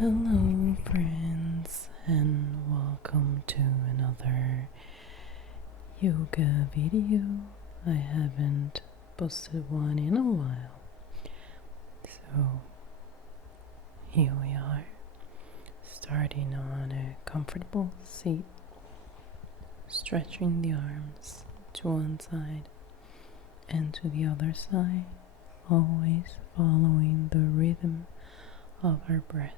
Hello, friends, and welcome to another yoga video. I haven't posted one in a while, so here we are, starting on a comfortable seat, stretching the arms to one side and to the other side, always following the rhythm of our breath.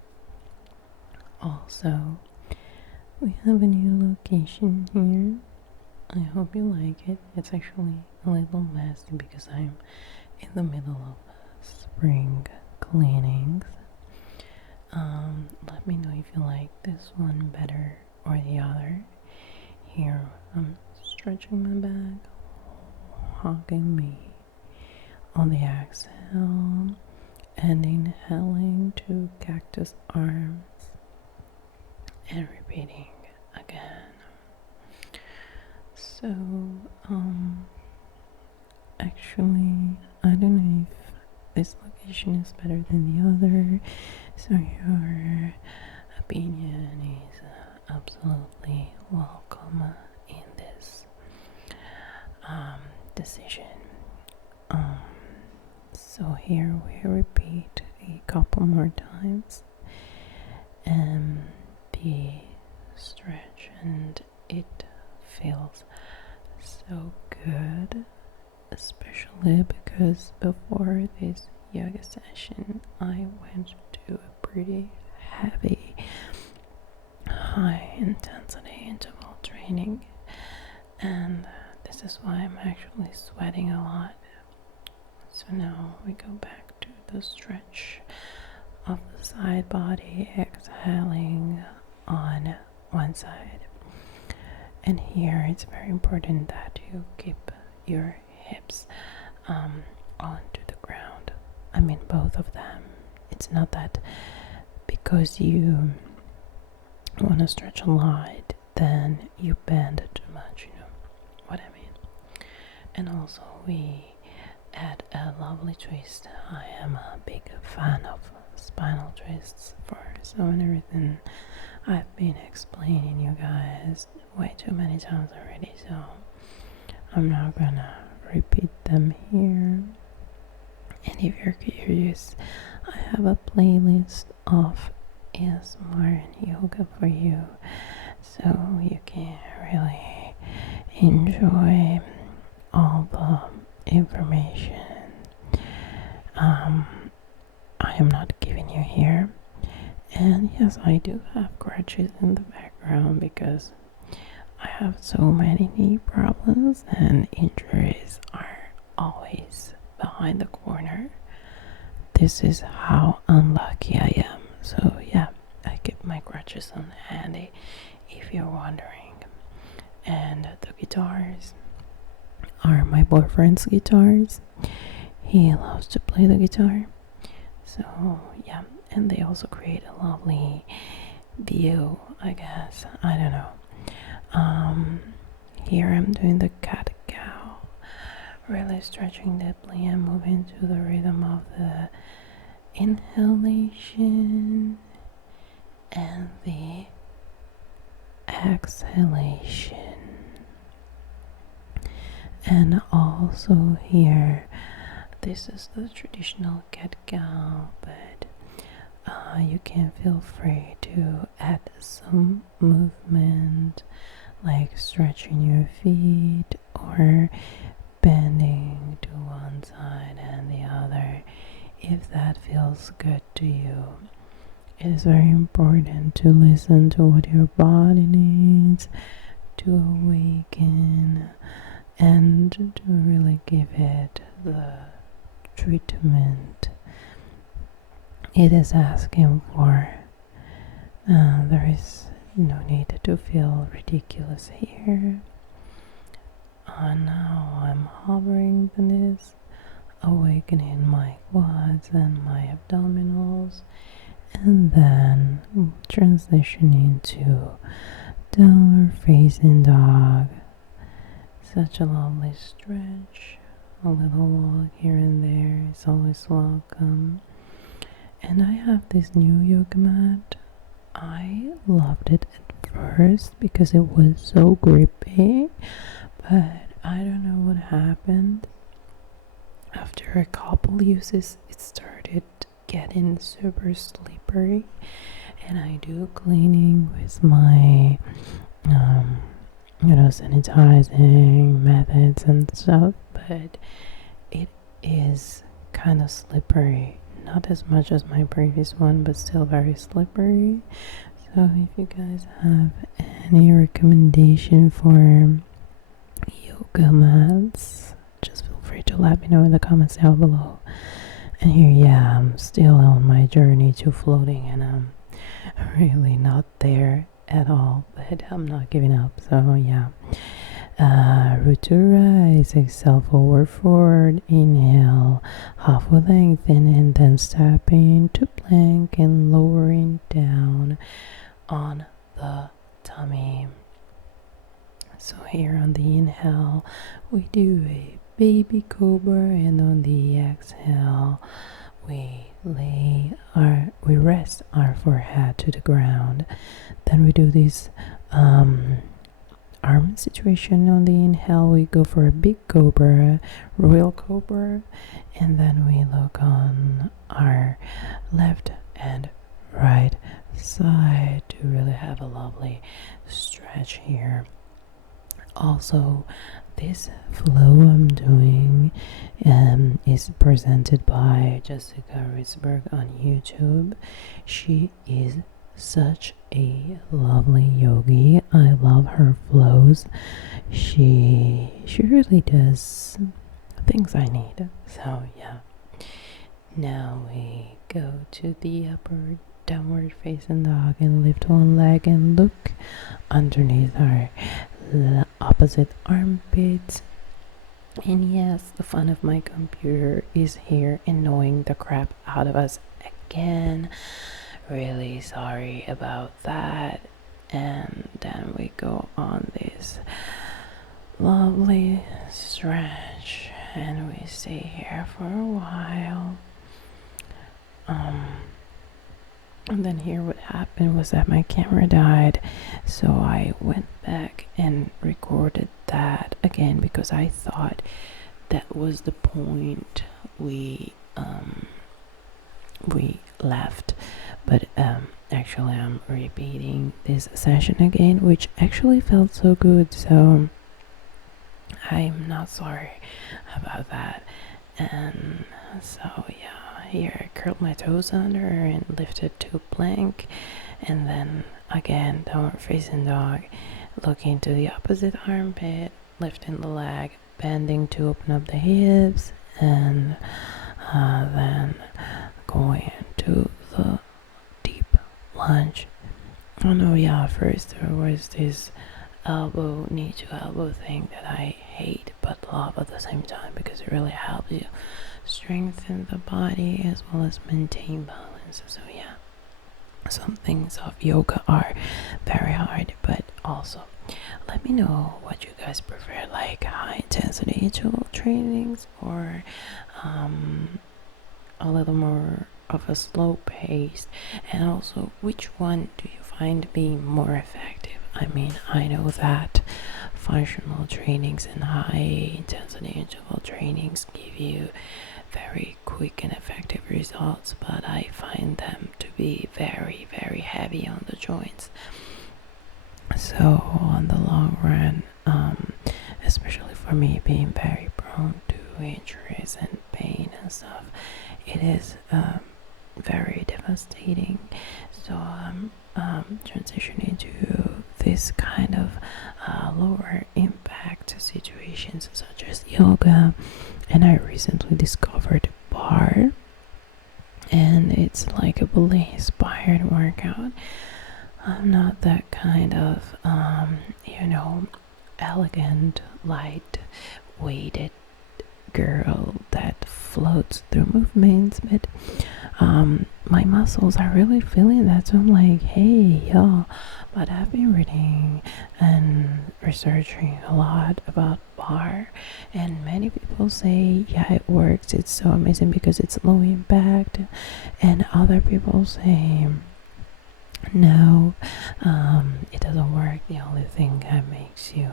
Also, we have a new location here. I hope you like it. It's actually a little messy because I'm in the middle of spring cleanings. Let me know if you like this one better or the other. Here I'm stretching my back, hugging me on the exhale and inhaling to cactus arms and repeating again. So actually I don't know if this location is better than the other, so your opinion is absolutely welcome in this decision. So here we repeat a couple more times the stretch, and it feels so good, especially because before this yoga session I went to a pretty heavy high intensity interval training, and this is why I'm actually sweating a lot. So now we go back to the stretch of the side body, exhaling on one side. And here it's very important that you keep your hips onto the ground. I mean both of them. It's not that because you want to stretch a lot then you bend too much, you know what I mean. And also we add a lovely twist. I am a big fan of spinal twists for so many reasons. I've been explaining you guys way too many times already, so I'm not gonna repeat them here. And if you're curious, I have a playlist of ASMR and yoga for you, so you can really enjoy all the information I am not giving you here. And yes, I do have crutches in the background because I have so many knee problems and injuries are always behind the corner. This is how unlucky I am. So yeah, I keep my crutches on handy if you're wondering. And the guitars are my boyfriend's guitars. He loves to play the guitar. So yeah, and they also create a lovely view, I guess. I don't know. Here I'm doing the cat-cow, really stretching deeply and moving to the rhythm of the inhalation and the exhalation. And also here, this is the traditional cat-cow, but you can feel free to add some movement like stretching your feet or bending to one side and the other if that feels good to you. It is very important to listen to what your body needs to awaken and to really give it the treatment it is asking for. There is no need to feel ridiculous here. Now I'm hovering beneath, awakening my quads and my abdominals, and then transitioning to downward facing dog. Such a lovely stretch. A little walk here and there is always welcome. And I have this new yoga mat. I loved it at first because it was so grippy, but I don't know what happened. After a couple uses, it started getting super slippery, and I do cleaning with my sanitizing methods and stuff, but it is kind of slippery. Not as much as my previous one, but still very slippery. So if you guys have any recommendation for yoga mats, just feel free to let me know in the comments down below. And here, yeah, I'm still on my journey to floating, and I'm really not there at all, but I'm not giving up. So yeah, root to rise, exhale forward, inhale, halfway lengthen, and then stepping to plank and lowering down on the tummy. So here on the inhale, we do a baby cobra, and on the exhale, we rest our forehead to the ground. Then we do this arm situation. On the inhale, we go for a big cobra, royal cobra, and then we look on our left and right side to really have a lovely stretch here. Also, this flow I'm doing is presented by Jessica Richburg on YouTube. She is such a lovely yogi. I love her flows. She really does things I need. So yeah. Now we go to the upper downward facing dog and lift one leg and look underneath our opposite armpit. And yes, the fun of my computer is here annoying the crap out of us again. Really sorry about that. And then we go on this lovely stretch and we stay here for a while. And then here what happened was that my camera died, so I went back and recorded that again because I thought that was the point we left, but actually I'm repeating this session again, which actually felt so good, so I'm not sorry about that. And so yeah, here I curled my toes under and lifted to plank, and then again downward facing dog, looking to the opposite armpit, lifting the leg, bending to open up the hips, and then going to the deep lunge. Oh no, yeah, first there was this knee to elbow thing that I hate but love at the same time because it really helps you strengthen the body as well as maintain balance. So yeah, some things of yoga are very hard, but also let me know what you guys prefer, like high intensity interval trainings or a little more of a slow pace, and also which one do you find being more effective. I mean, I know that functional trainings and high intensity interval trainings give you very quick and effective results, but I find them to be very, very heavy on the joints. So on the long run, especially for me being very prone to injuries and pain and stuff, it is very devastating. So I'm transitioning to this kind of lower impact situations such as yoga, and I recently discovered bar, and it's like a fully inspired workout. I'm not that kind of elegant, light weighted girl that floats through movements, but my muscles are really feeling that. So I'm like, hey, y'all. But I've been reading and researching a lot about bar, and many people say, yeah, it works. It's so amazing because it's low impact, and other people say, no, it doesn't work. The only thing that makes you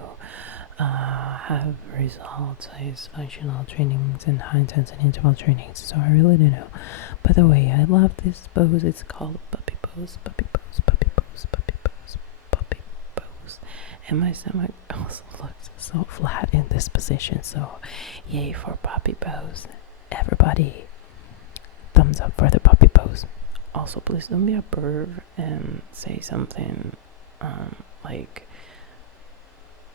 have results is functional trainings and high intensity interval trainings. So I really don't know. By the way, I love this pose. It's called puppy pose, puppy pose, puppy pose, puppy pose, puppy pose. And my stomach also looks so flat in this position. So yay for puppy pose. Everybody, thumbs up for the puppy pose. Also, please don't be a perv and say something like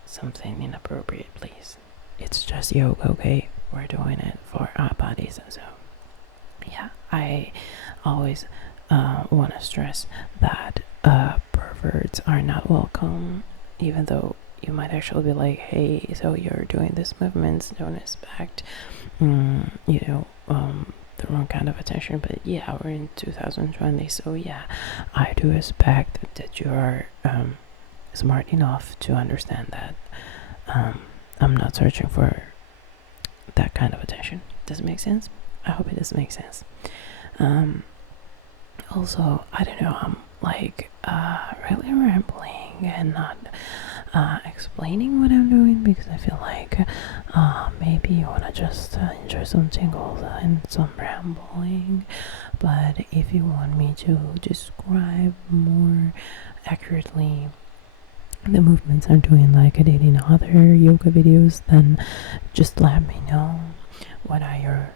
something inappropriate, please. It's just yoga, okay? We're doing it for our bodies. So yeah, I always want to stress that perverts are not welcome, even though you might actually be like, hey, so you're doing these movements, don't expect the wrong kind of attention. But yeah, we're in 2020, so yeah, I do expect that you are smart enough to understand that I'm not searching for that kind of attention. Does it make sense? I hope it does make sense. Also, I don't know, I'm like really rambling and not explaining what I'm doing, because I feel like maybe you want to just enjoy some tingles and some rambling. But if you want me to describe more accurately the movements I'm doing, like I did in other yoga videos, then just let me know what are your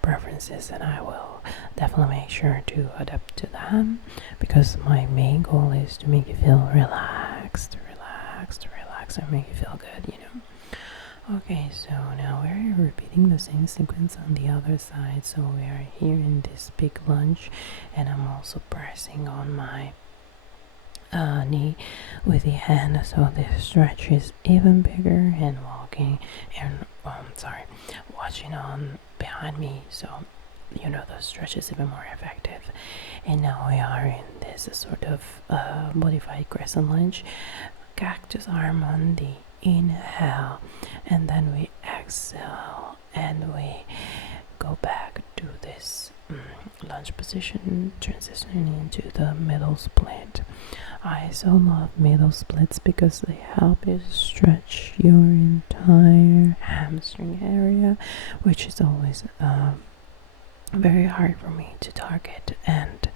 preferences, and I will definitely make sure to adapt to them, because my main goal is to make you feel relaxed, and make you feel good, Okay, so now we're repeating the same sequence on the other side. So we are here in this big lunge, and I'm also pressing on my knee with the hand, so this stretch is even bigger, and walking and watching on behind me, so the stretch is even more effective. And now we are in this sort of modified crescent lunge, cactus arm on the inhale, and then we exhale and we go back to this lunge position, transitioning into the middle split. I so love middle splits because they help you stretch your entire hamstring area, which is always very hard for me to target and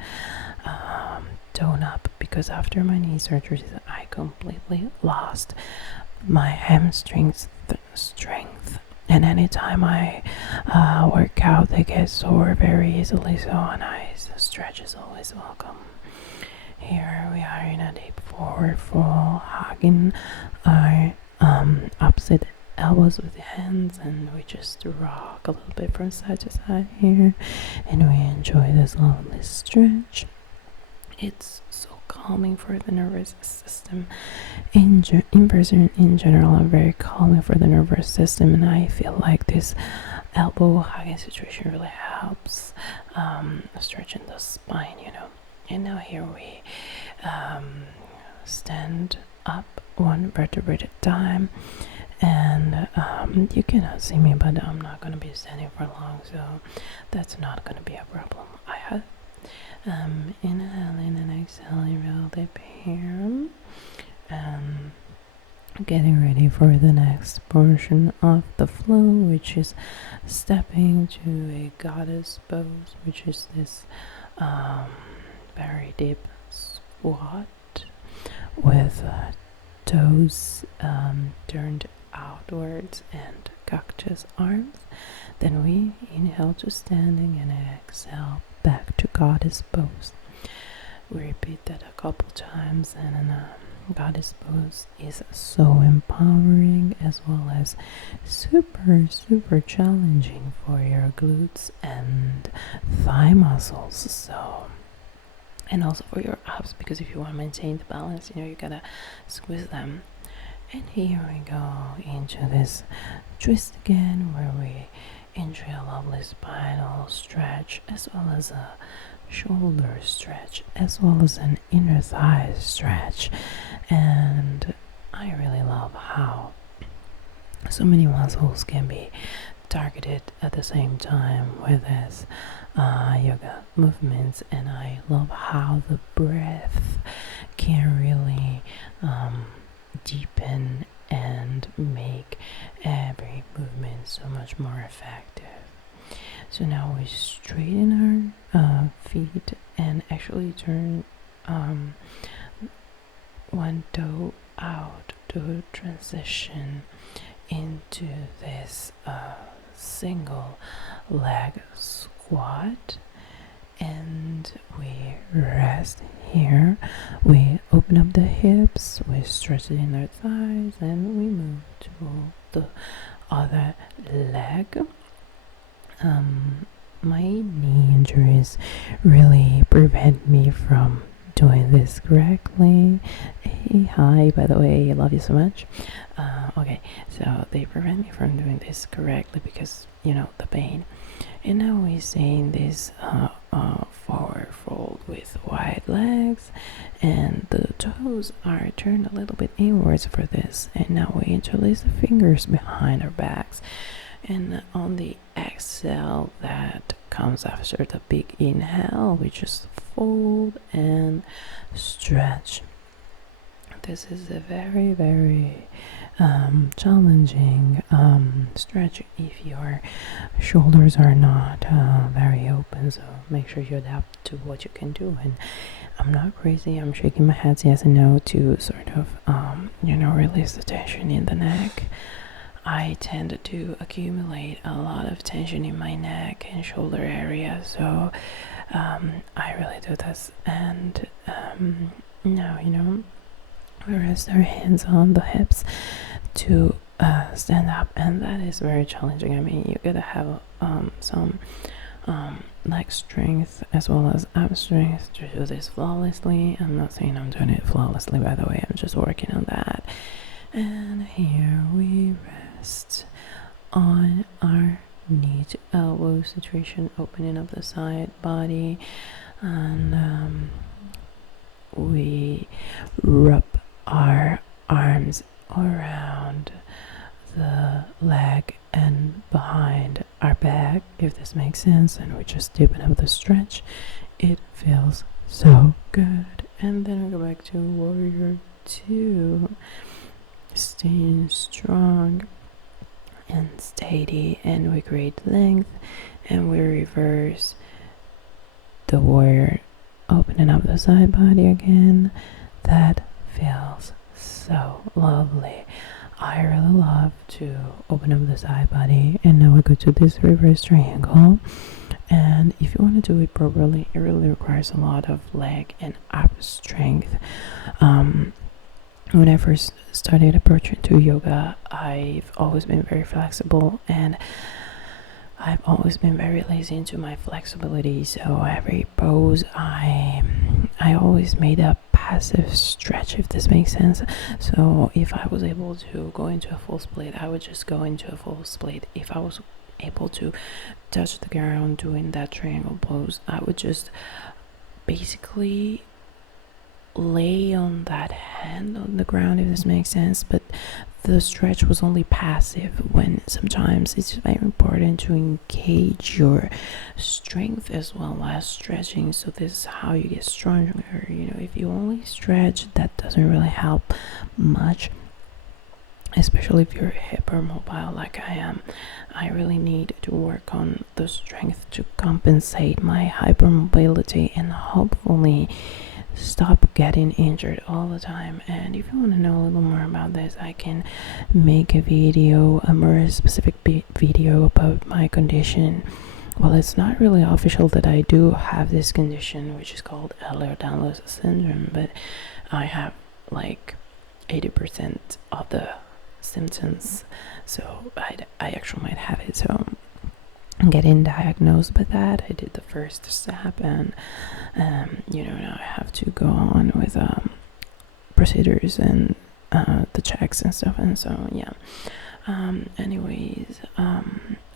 tone up, because after my knee surgeries I completely lost my hamstrings strength, and anytime I work out they get sore very easily, so a nice stretch is always welcome. Here we are in a deep forward fold, hugging our opposite elbows with the hands, and we just rock a little bit from side to side here, and we enjoy this lovely stretch. It's so calming for the nervous system. In-person in general are very calming for the nervous system, and I feel like this elbow hugging situation really helps stretching the spine, And now here we stand up one vertebrae at a time, and you cannot see me, but I'm not going to be standing for long, so that's not going to be a problem. I have inhaling and exhaling real deep here, getting ready for the next portion of the flow, which is stepping to a goddess pose, which is this very deep squat with toes turned outwards and cactus arms. Then we inhale to standing and exhale back to goddess pose. We repeat that a couple times, and goddess pose is so empowering as well as super challenging for your glutes and thigh muscles, so, and also for your abs, because if you want to maintain the balance, you gotta squeeze them. And here we go into this twist again, where we into a lovely spinal stretch, as well as a shoulder stretch, as well as an inner thigh stretch. And I really love how so many muscles can be targeted at the same time with this yoga movements, and I love how the breath can really deepen and make every movement so much more effective. So now we straighten our feet and actually turn one toe out to transition into this single leg squat, and we rest here. We open up the hips, we stretch the inner thighs, and we move to the other leg. My knee injuries really prevent me from doing this correctly. Hey, hi, by the way, I love you so much. Okay, so they prevent me from doing this correctly because, the pain. And now we're saying this forward fold with wide legs, and the toes are turned a little bit inwards for this. And now we interlace the fingers behind our backs. And on the exhale that comes after the big inhale, we just fold and stretch. This is a very, very challenging stretch if your shoulders are not very open, so make sure you adapt to what you can do. And I'm not crazy, I'm shaking my head yes and no to sort of release the tension in the neck. I tend to accumulate a lot of tension in my neck and shoulder area, so I really do this. And now we rest our hands on the hips to stand up, and that is very challenging. I mean, you gotta have some leg strength as well as ab strength to do this flawlessly. I'm not saying I'm doing it flawlessly, by the way, I'm just working on that. And here we rest on our knee to elbow situation, opening up the side body, and we rub our arms around the leg and behind our back, if this makes sense, and we just deepen up the stretch. It feels so good. And then we go back to warrior 2, staying strong and steady, and we create length, and we reverse the warrior, opening up the side body again. That feels so lovely. I really love to open up the side body, and now we go to this reverse triangle. And if you want to do it properly, it really requires a lot of leg and ab strength. When I first started approaching to yoga, I've always been very flexible, and I've always been very lazy into my flexibility. So every pose, I always made a passive stretch, if this makes sense. So if I was able to go into a full split, I would just go into a full split. If I was able to touch the ground doing that triangle pose, I would just basically lay on that hand on the ground, if this makes sense. But the stretch was only passive, when sometimes it's very important to engage your strength as well as stretching. So this is how you get stronger. If you only stretch, that doesn't really help much, especially if you're hypermobile like I am. I really need to work on the strength to compensate my hypermobility and hopefully stop getting injured all the time. And if you want to know a little more about this, I can make a video, a more specific video about my condition. Well, it's not really official that I do have this condition, which is called Ehlers-Danlos syndrome, but I have like 80% of the symptoms, so I actually might have it. So I'm getting diagnosed by that. I did the first step, and now I have to go on with procedures and the checks and stuff. And so anyways, I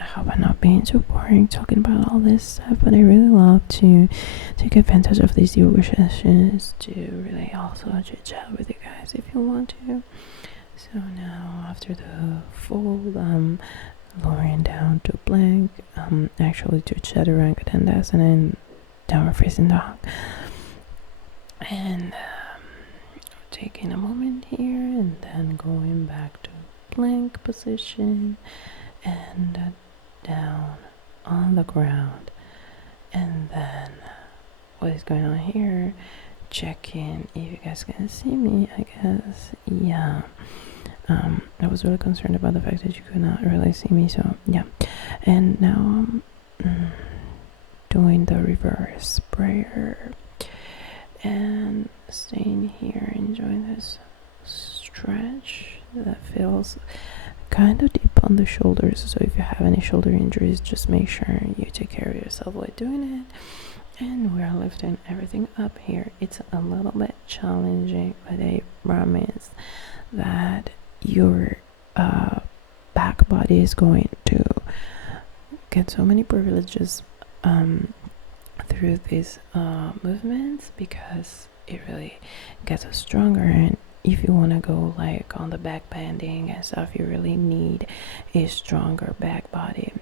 hope I'm not being too boring talking about all this stuff, but I really love to take advantage of these yoga sessions to really also chit chat with you guys if you want to. So now after the fold, lowering down to plank, actually to chaturanga dandasana and downward facing dog, and taking a moment here and then going back to plank position and down on the ground. And then what is going on here, check in if you guys can see me. I guess, yeah. I was really concerned about the fact that you could not really see me, so yeah. And now I'm doing the reverse prayer and staying here, enjoying this stretch that feels kind of deep on the shoulders. So if you have any shoulder injuries, just make sure you take care of yourself while doing it. And we're lifting everything up here. It's a little bit challenging, but I promise that your back body is going to get so many privileges through these movements, because it really gets us stronger. And if you want to go like on the back bending and stuff, you really need a stronger back body.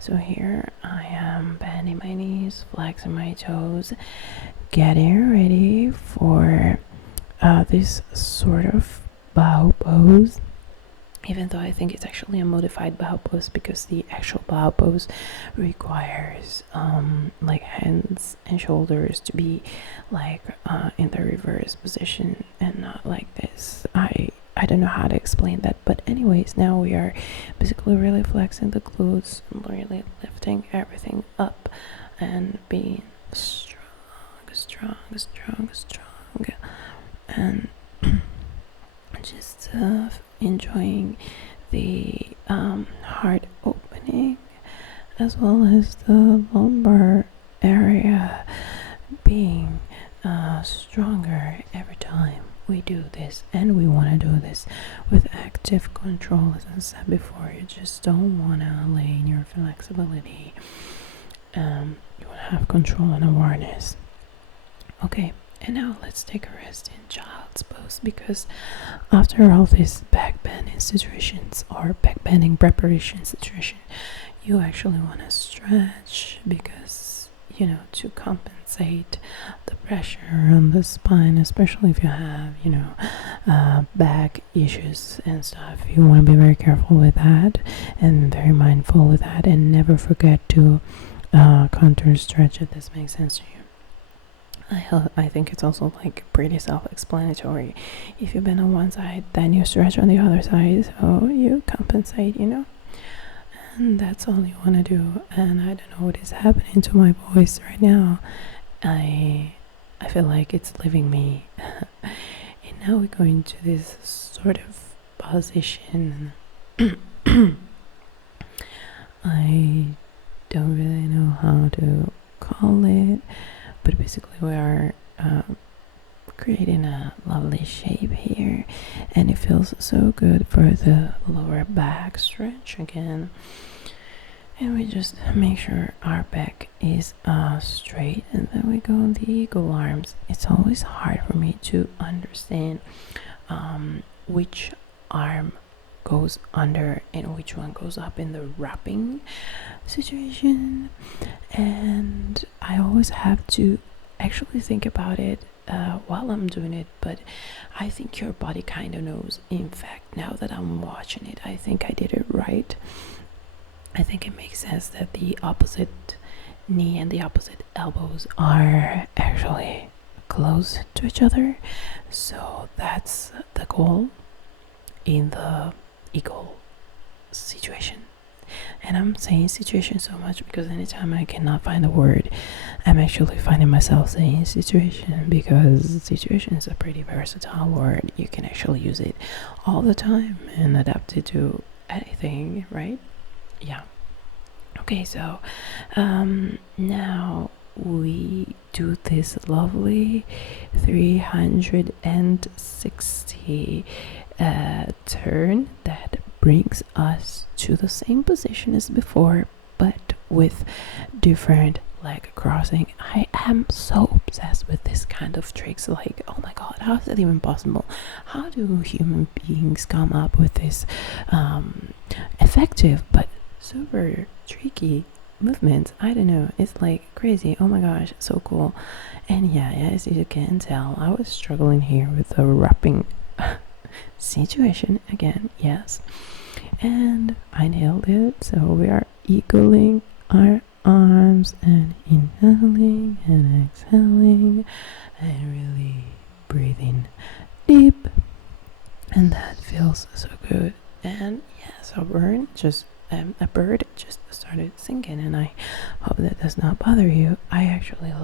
So here I am bending my knees, flexing my toes, getting ready for this sort of bow pose, even though I think it's actually a modified bow pose, because the actual bow pose requires like hands and shoulders to be like in the reverse position and not like this. I don't know how to explain that, but anyways, now we are basically really flexing the glutes and really lifting everything up and being strong, and just enjoying the heart opening, as well as the lumbar area being stronger every time we do this. And we want to do this with active control, as I said before. You just don't want to lay in your flexibility. You want to have control and awareness. Okay, and now let's take a rest in child's pose, because after all these back bending situations or back bending preparation situation, you actually want to stretch, because, you know, to compensate the pressure on the spine, especially if you have, you know, back issues and stuff. You want to be very careful with that and very mindful with that, and never forget to contour stretch, if this makes sense to you. I think it's also like pretty self-explanatory. If you bend on one side, then you stretch on the other side, so you compensate, you know. And that's all you want to do. And I don't know what is happening to my voice right now. I feel like it's leaving me. And now we're going to this sort of position. I don't really know how to call it, but basically we are creating a lovely shape here, and it feels so good for the lower back stretch again. And we just make sure our back is straight, and then we go on the eagle arms. It's always hard for me to understand which arm goes under and which one goes up in the wrapping situation, and I always have to actually think about it while I'm doing it. But I think your body kind of knows. In fact, now that I'm watching it, I think I did it right. I think it makes sense that the opposite knee and the opposite elbows are actually close to each other, so that's the goal in the eagle situation. And I'm saying situation so much because anytime I cannot find a word, I'm actually finding myself saying situation, because situation is a pretty versatile word. You can actually use it all the time and adapt it to anything, right? Yeah. Okay, so now we do this lovely 360 turn that brings us to the same position as before, but with different leg crossing. I am so obsessed with this kind of tricks. Like, oh my god, how is that even possible? How do human beings come up with this effective but super tricky movements? I don't know, it's like crazy. Oh my gosh, so cool. And yeah, as you can tell, I was struggling here with the wrapping situation again, yes, and I nailed it. So we are eagling our arms and inhaling and exhaling and really breathing deep, and that feels so good. And yeah, so a bird just started singing, and I hope that does not bother you. I actually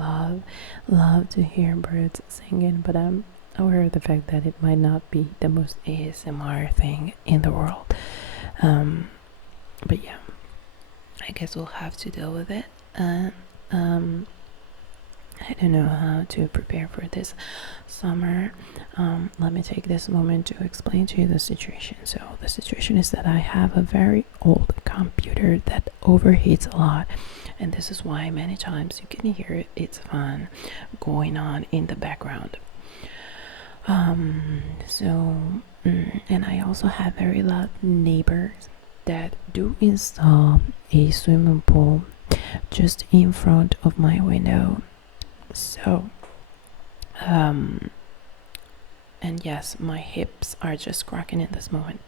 love to hear birds singing, but I'm aware of the fact that it might not be the most ASMR thing in the world. But yeah, I guess we'll have to deal with it. I don't know how to prepare for this summer. Let me take this moment to explain to you the situation. So the situation is that I have a very old computer that overheats a lot, and this is why many times you can hear its fan going on in the background. And I also have very loud neighbors that do install a swimming pool just in front of my window. So, and yes, my hips are just cracking in this moment.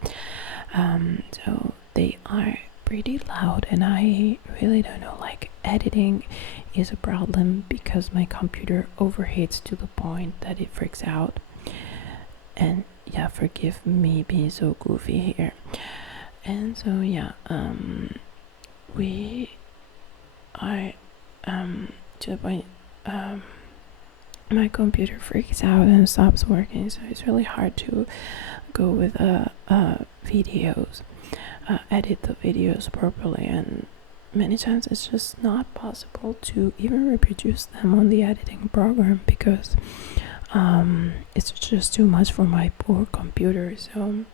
So they are pretty loud, and I really don't know, like, editing is a problem because my computer overheats to the point that it freaks out. And yeah, forgive me being so goofy here. And so yeah, we are to the point my computer freaks out and stops working, so it's really hard to go with videos, edit the videos properly, and many times it's just not possible to even reproduce them on the editing program because it's just too much for my poor computer. So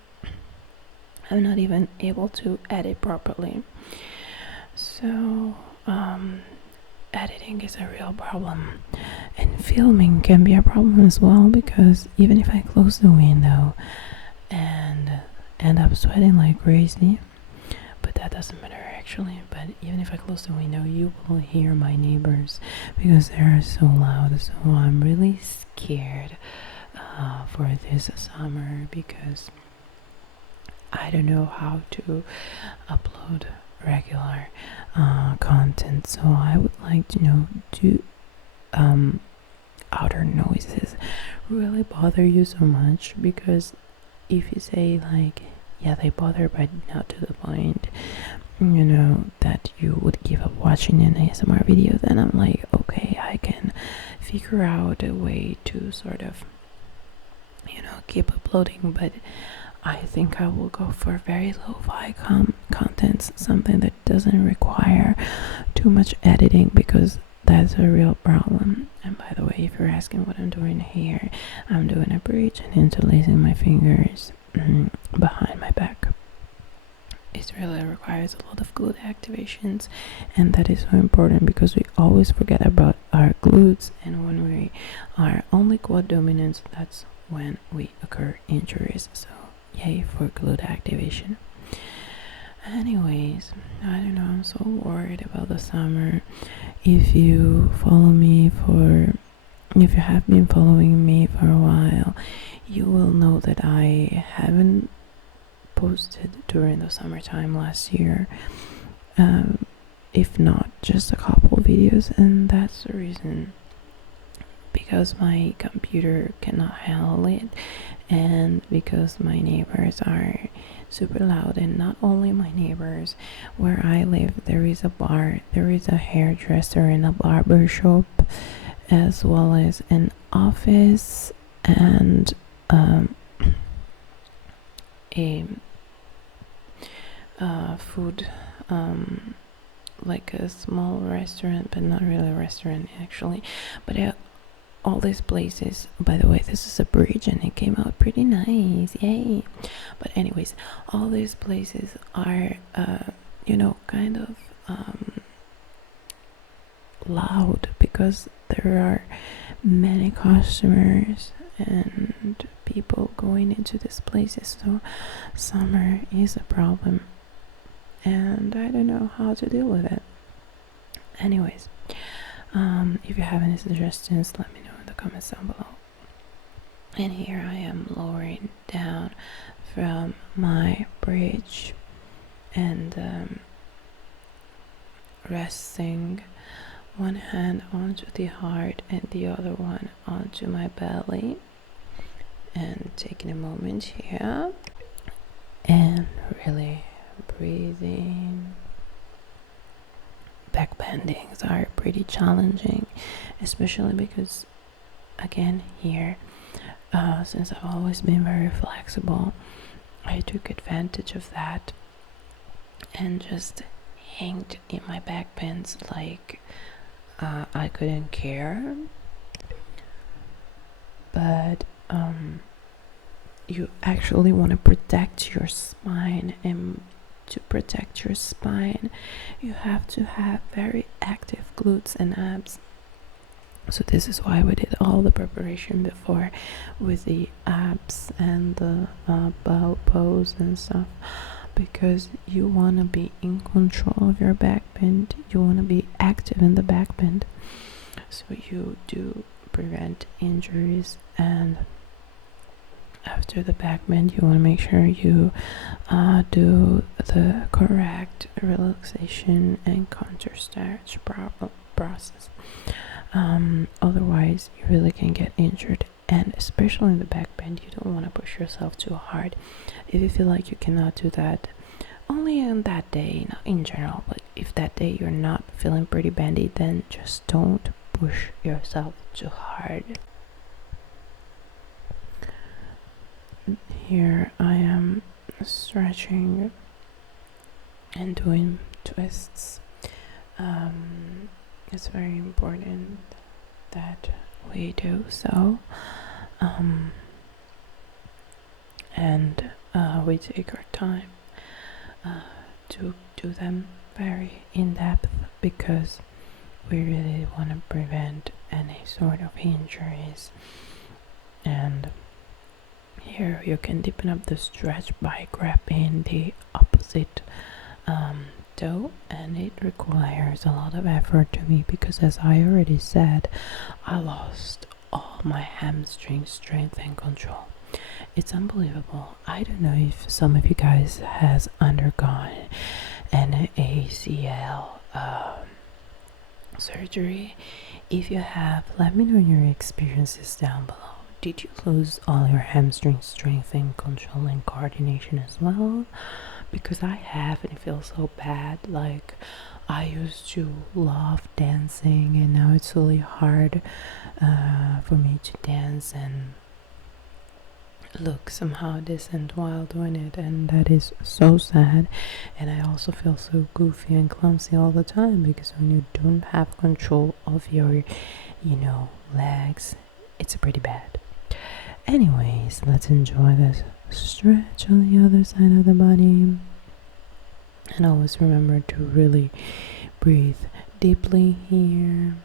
I'm not even able to edit properly. So editing is a real problem, and filming can be a problem as well, because even if I close the window and end up sweating like crazy, but that doesn't matter actually, but even if I close the window, you will hear my neighbors because they are so loud. So I'm really scared for this summer, because I don't know how to upload regular content. So I would like to know, do outer noises really bother you so much? Because if you say like, yeah, they bother, but not to the point, you know, that you would give up watching an ASMR video, then I'm like, okay, I can figure out a way to sort of, you know, keep uploading. But I think I will go for very lo-fi contents, something that doesn't require too much editing, because that's a real problem. And by the way, if you're asking what I'm doing here, I'm doing a bridge and interlacing my fingers behind my back. It really requires a lot of glute activations, and that is so important because we always forget about our glutes, and when we are only quad dominant, that's when we occur injuries. So yay for glute activation. Anyways, I don't know, I'm so worried about the summer. If you have been following me for a while, you will know that I haven't posted during the summertime last year, if not just a couple videos, and that's the reason, because my computer cannot handle it, and because my neighbors are super loud. And not only my neighbors, where I live there is a bar, there is a hairdresser and a barber shop, as well as an office and a food, like a small restaurant, but not really a restaurant actually. But all these places, by the way, this is a bridge and it came out pretty nice, yay. But anyways, all these places are you know, kind of loud because there are many customers and people going into these places, so summer is a problem and I don't know how to deal with it. Anyways, if you have any suggestions, let me know in the comments down below. And here I am lowering down from my bridge and resting one hand onto the heart and the other one onto my belly, and taking a moment here and really breathing. Backbendings are pretty challenging, especially because, again, here, since I've always been very flexible, I took advantage of that and just hanged in my backbends like I couldn't care. But you actually want to protect your spine, and to protect your spine you have to have very active glutes and abs. So this is why we did all the preparation before with the abs and the bow pose and stuff, because you want to be in control of your back bend. You want to be active in the back bend, so you do prevent injuries. And after the back bend, you want to make sure you do the correct relaxation and counter stretch process. Otherwise you really can get injured, and especially in the back bend you don't want to push yourself too hard. If you feel like you cannot do that, only on that day, not in general, but if that day you're not feeling pretty bendy, then just don't push yourself too hard. Here I am stretching and doing twists. It's very important that we do so, and we take our time to do them very in depth, because we really want to prevent any sort of injuries. And here you can deepen up the stretch by grabbing the opposite toe, and it requires a lot of effort to me because, as I already said, I lost all my hamstring strength and control. It's unbelievable. I don't know if some of you guys has undergone an ACL surgery. If you have, let me know your experiences down below. Did you lose all your hamstring strength and control and coordination as well? Because I have, and it feels so bad. Like, I used to love dancing, and now it's really hard for me to dance and look somehow decent while doing it, and that is so sad. And I also feel so goofy and clumsy all the time, because when you don't have control of your legs, it's pretty bad. Anyways, let's enjoy this stretch on the other side of the body, and always remember to really breathe deeply here.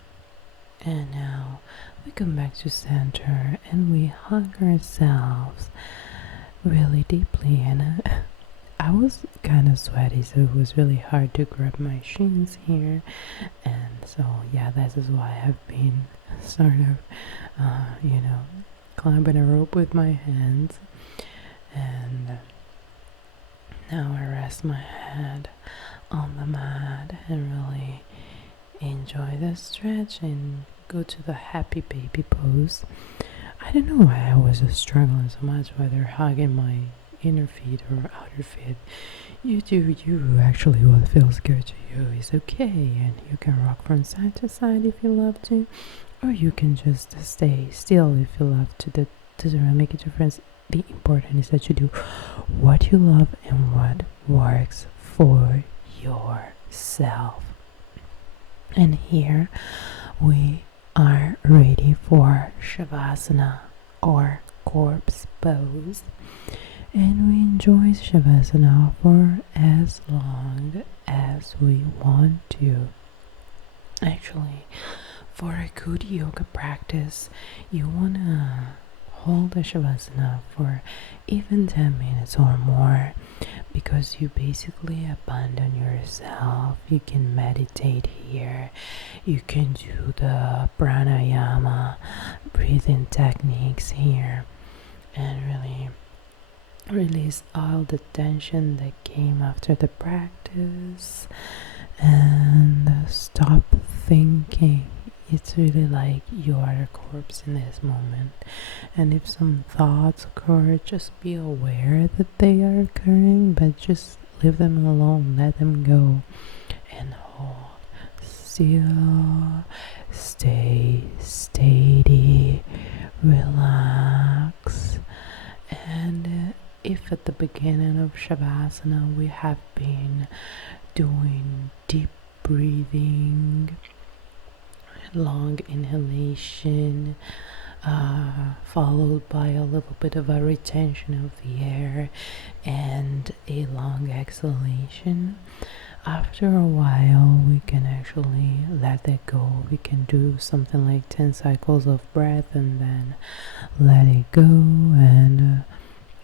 And now we come back to center and we hug ourselves really deeply. And I was kind of sweaty, so it was really hard to grab my shins here. And so yeah, this is why I've been sort of climbing a rope with my hands. And now I rest my head on the mat and really enjoy the stretch and go to the happy baby pose. I don't know why I was struggling so much, whether hugging my inner feet or outer feet. You do you. Actually, what feels good to you is okay, and you can rock from side to side if you love to, or you can just stay still if you love to. That doesn't really make a difference. The important is that you do what you love and what works for yourself. And here we are ready for Shavasana, or corpse pose. And we enjoy Shavasana for as long as we want to. Actually, for a good yoga practice, you wanna hold a Shavasana for even 10 minutes or more, because you basically abandon yourself. You can meditate here, you can do the pranayama breathing techniques here, and really release all the tension that came after the practice, and stop thinking. It's really like you are a corpse in this moment, and if some thoughts occur, just be aware that they are occurring, but just leave them alone, let them go, and hold still, stay steady, relax. And if at the beginning of Shavasana we have been doing deep breathing, long inhalation, followed by a little bit of a retention of the air and a long exhalation, after a while we can actually let that go. We can do something like 10 cycles of breath and then let it go, and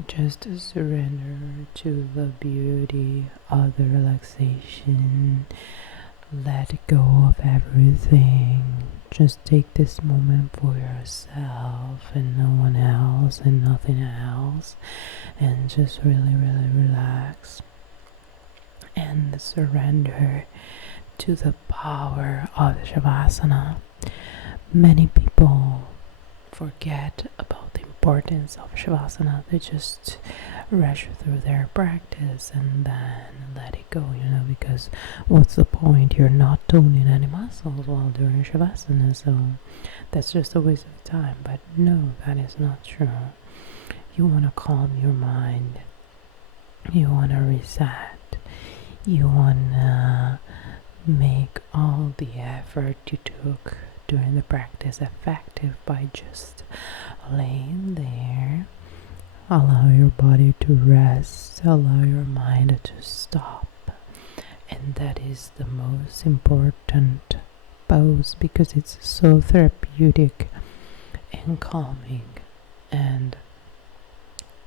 just surrender to the beauty of the relaxation. Let go of everything. Just take this moment for yourself and no one else and nothing else, and just really, really relax and surrender to the power of Shavasana. Many people forget about the importance of Shavasana. They just rush through their practice and then let it go, because what's the point? You're not toning any muscles while doing Shavasana, so that's just a waste of time. But no, that is not true. You want to calm your mind, you want to reset, you want to make all the effort you took during the practice effective by just laying there. Allow your body to rest, allow your mind to stop, and that is the most important pose, because it's so therapeutic and calming, and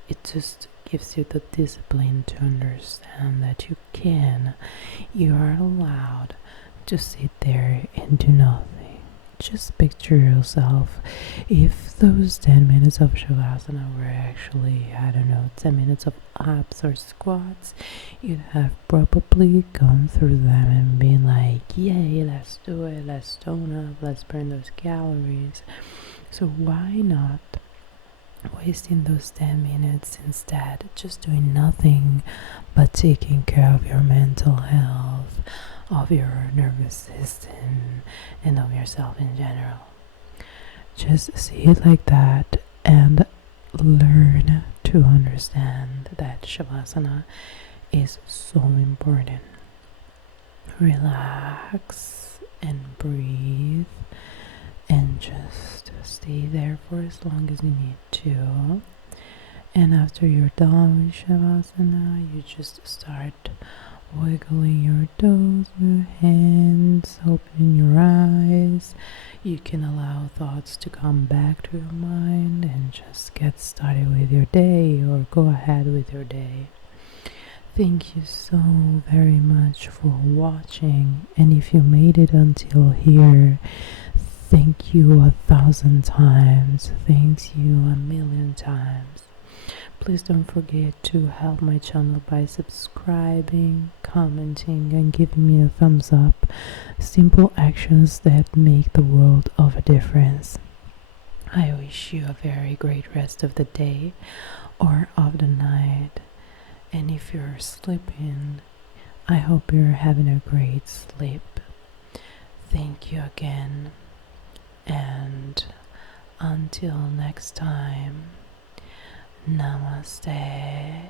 it just gives you the discipline to understand that you are allowed to sit there and do nothing. Just picture yourself, if those 10 minutes of Shavasana were actually, 10 minutes of abs or squats, you'd have probably gone through them and been like, yay, let's do it, let's tone up, let's burn those calories. So why not wasting those 10 minutes instead, just doing nothing but taking care of your mental health, of your nervous system, and of yourself in general. Just see it like that and learn to understand that Shavasana is so important. Relax and breathe and just stay there for as long as you need to. And after you're done with Shavasana, you just start wiggling your toes, your hands, opening your eyes. You can allow thoughts to come back to your mind and just get started with your day, or go ahead with your day. Thank you so very much for watching, and if you made it until here, thank you 1,000 times. Thanks you 1,000,000 times. Please don't forget to help my channel by subscribing, commenting, and giving me a thumbs up. Simple actions that make the world of a difference. I wish you a very great rest of the day or of the night. And if you're sleeping, I hope you're having a great sleep. Thank you again. And until next time, Namaste.